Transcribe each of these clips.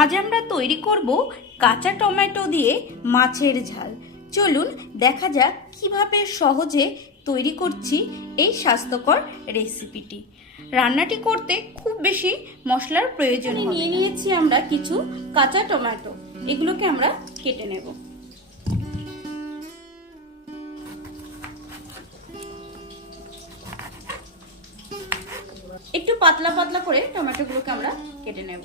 আজ আমরা তৈরি করব কাঁচা টমেটো দিয়ে মাছের ঝাল। চলুন দেখা যাক কীভাবে সহজে তৈরি করছি এই স্বাস্থ্যকর রেসিপিটি। রান্নাটি করতে খুব বেশি মশলার প্রয়োজন নিয়ে নিয়েছি আমরা কিছু কাঁচা টমেটো। এগুলোকে আমরা কেটে নেব। একটু পাতলা পাতলা করে টমেটোগুলোকে আমরা কেটে নেব।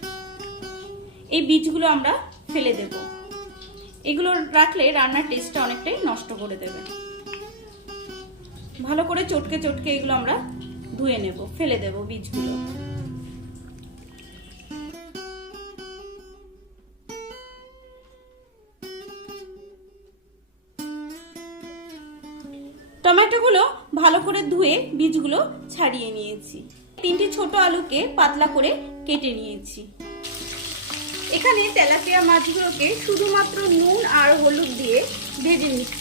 এই বীজগুলো আমরা ফেলে দেব। এগুলো রাখলে রান্নার টেস্টটা অনেকটাই নষ্ট করে দেবে। ভালো করে চটকে চটকে এগুলো আমরা ধুয়ে নেব, ফেলে দেব বীজগুলো। টমেটোগুলো ভালো করে ধুয়ে বীজগুলো ছাড়িয়ে নিয়েছি। তিনটি ছোট আলুকে পাতলা করে কেটে নিয়েছি। এখানে তেলাপিয়া মাছগুলোকে শুধুমাত্র নুন আর হলুদ দিয়ে ভেজে নিচ্ছি।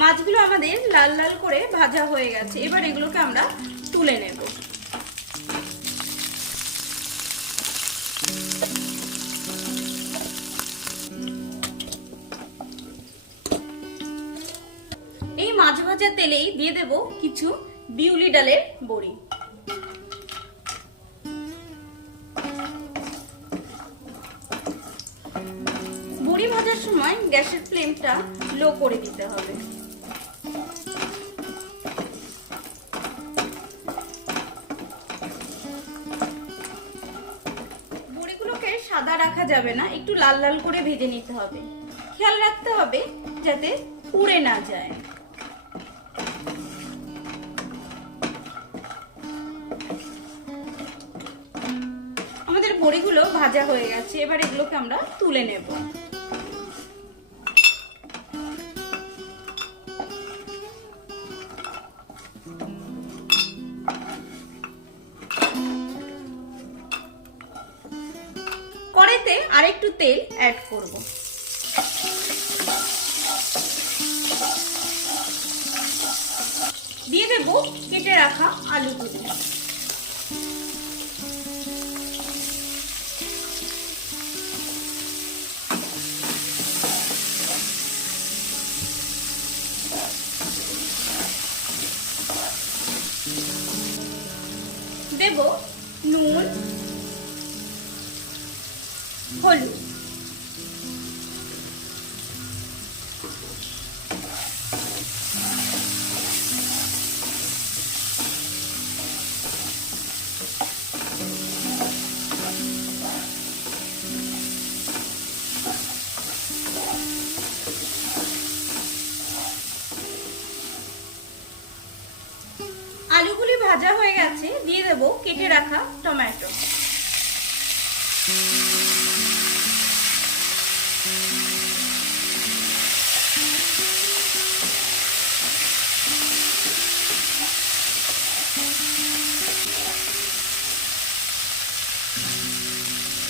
মাছগুলো আমাদের লাল লাল করে ভাজা হয়ে গেছে। এবার এগুলোকে আমরা তুলে নেব। মাছ ভাজা তেলেই দিয়ে দেব কিছু বিউলি ডালের বড়ি। বড়ি ভাজার সময় গ্যাসের ফ্লেমটা লো করে দিতে হবে। বড়িগুলোকে সাদা রাখা যাবে না, একটু লাল লাল করে ভেজে নিতে হবে। খেয়াল রাখতে হবে যাতে পুড়ে না যায়। আমাদের বড়িগুলো ভাজা হয়ে গেছে। এবার এগুলোকে আমরা তুলে নেব। কড়াইতে আরেকটু তেল অ্যাড করব। দিয়ে দেব কেটে রাখা আলু আলুগুলো। দেব নুন হলুদ। দেব কেটে রাখা টমেটো।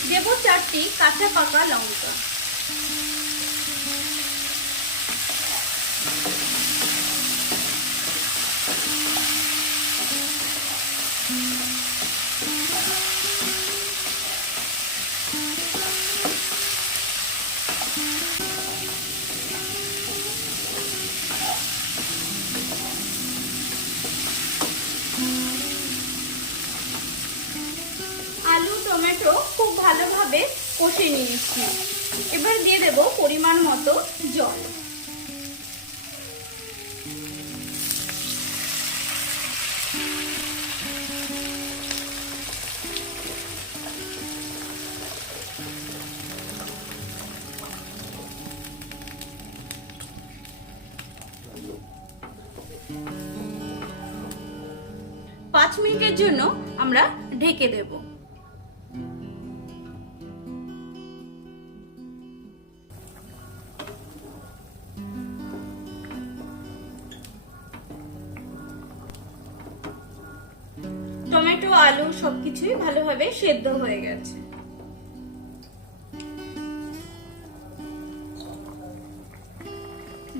দেব চারটি কাঁচা পাকা লঙ্কা। টমেটো খুব ভালোভাবে কষে নিয়েছি। এবার দিয়ে দেব পরিমাণ মতো জল। পাঁচ মিনিটের জন্য আমরা ঢেকে দেবো। টমেটো, আলু সবকিছুই ভালোভাবে সেদ্ধ হয়ে গেছে।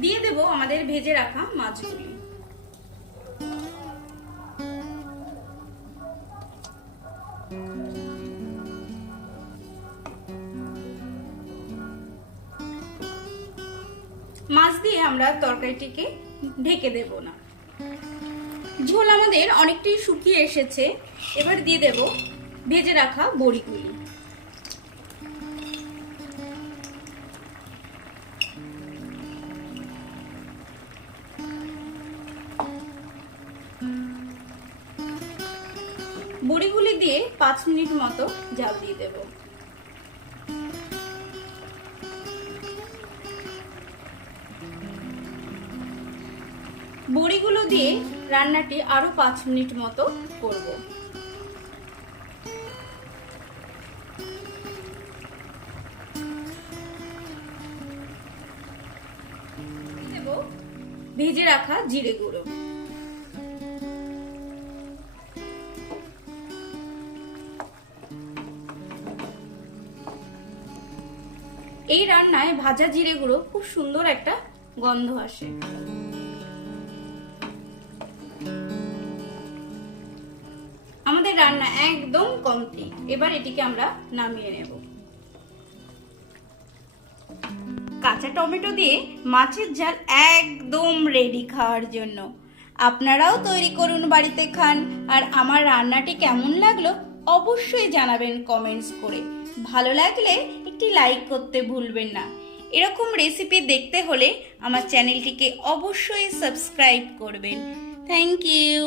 দিয়ে দেব আমাদের ভেজে রাখা মাছগুলি। মাছ দিয়ে আমরা তরকারিটিকে ঢেকে দেব না। ঝোল আমাদের অনেকটাই শুকিয়ে এসেছে। এবার দিয়ে দেব ভেজে রাখা বড়িগুলি। বড়িগুলি দিয়ে পাঁচ মিনিট মতো জাল দিয়ে দেব। বড়িগুলো দিয়ে রান্নাটি আরও পাঁচ মিনিট মতো করব। ভেজে রাখা জিরে গুঁড়ো। এই রান্নায় ভাজা জিরে গুঁড়ো খুব সুন্দর একটা গন্ধ আসে। একদম কমপ্লিট এবার এটিকে আমরা নামিয়ে নেব। কাঁচা টমেটো দিয়ে মাছের ঝাল একদম রেডি খাওয়ার জন্য। আপনারাও তৈরি করুন বাড়িতে খান। আর আমার রান্নাটি কেমন লাগল অবশ্যই জানাবেন কমেন্টস করে। ভালো লাগলে একটি লাইক করতে ভুলবেন না। এরকম রেসিপি দেখতে হলে আমার চ্যানেলটিকে অবশ্যই সাবস্ক্রাইব করবেন। Thank you